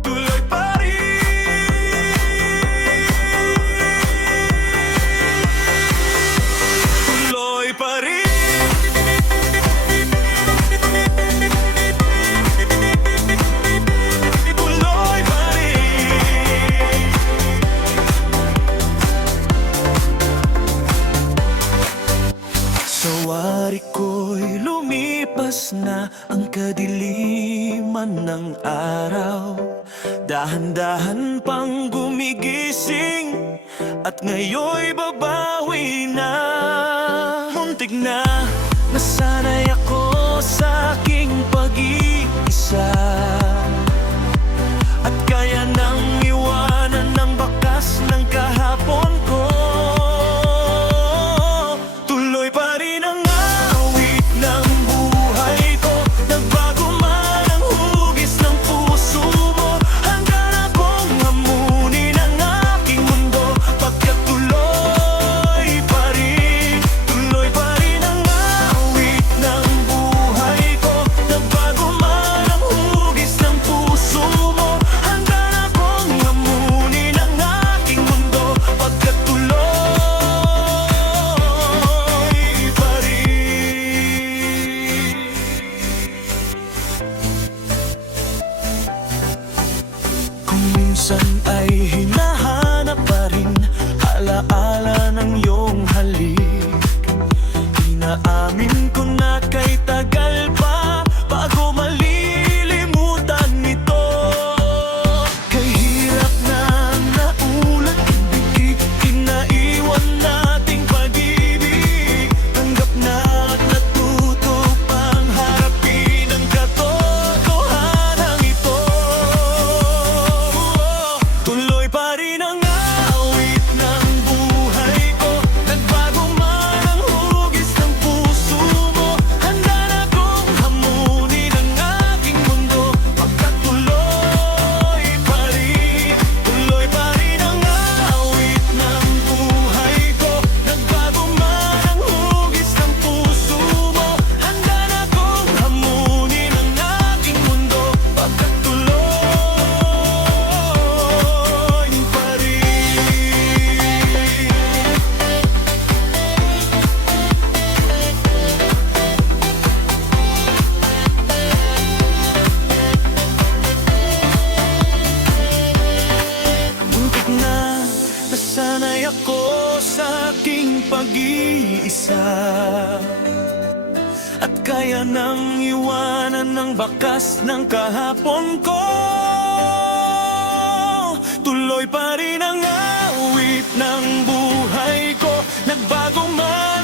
Tuloy pa rin, tuloy pa rin. Tuloy pa rin. Sa wari ko'y lumipas na ang kadiliman ng araw. Dahan-dahan pang gumigising at ngayon'y babawi na. Muntik na nasanay ako sa aking pag-iisa, at kaya nang iwanan ng bakas ng kahapon ko. Tuloy pa rin ang awit ng buhay ko. Nagbago man ang hugis ng puso mo, hanggang akong hamunin ang aking mundo. Pagkat tuloy pa rin ang awit ng buhay ko. Nagbago man ang hugis ng puso mo, hanggang akong hamunin ang aking mundo. Pagkat tuloy pa rin. Kung minsan ay hinahanap pa rin alaala ng iyong halik, inaamin ko na kay tagal pa bago malilimutan ito. Kay hirap na naulad ibig, kinaiwan nating pag-ibig. Tanggap na at natuto pang harapin ang katotohanan ito. Tuloy pa rin ang awit ng buhay ko. Nagbago man ang hugis ng puso mo, handa na kong hamunin ang aking mundo. Pagkat tuloy pa rin ang awit ng buhay ko. Nagbago man ang hugis ng puso mo, handa na kong hamunin ang aking mundo. Pagkat tuloy pa rin. Muntik na nasanay ako sa aking pag-iisa, at kaya nang iwanan ng bakas ng kahapon ko. Tuloy pa rin ang awit ng buhay ko. Nagbago man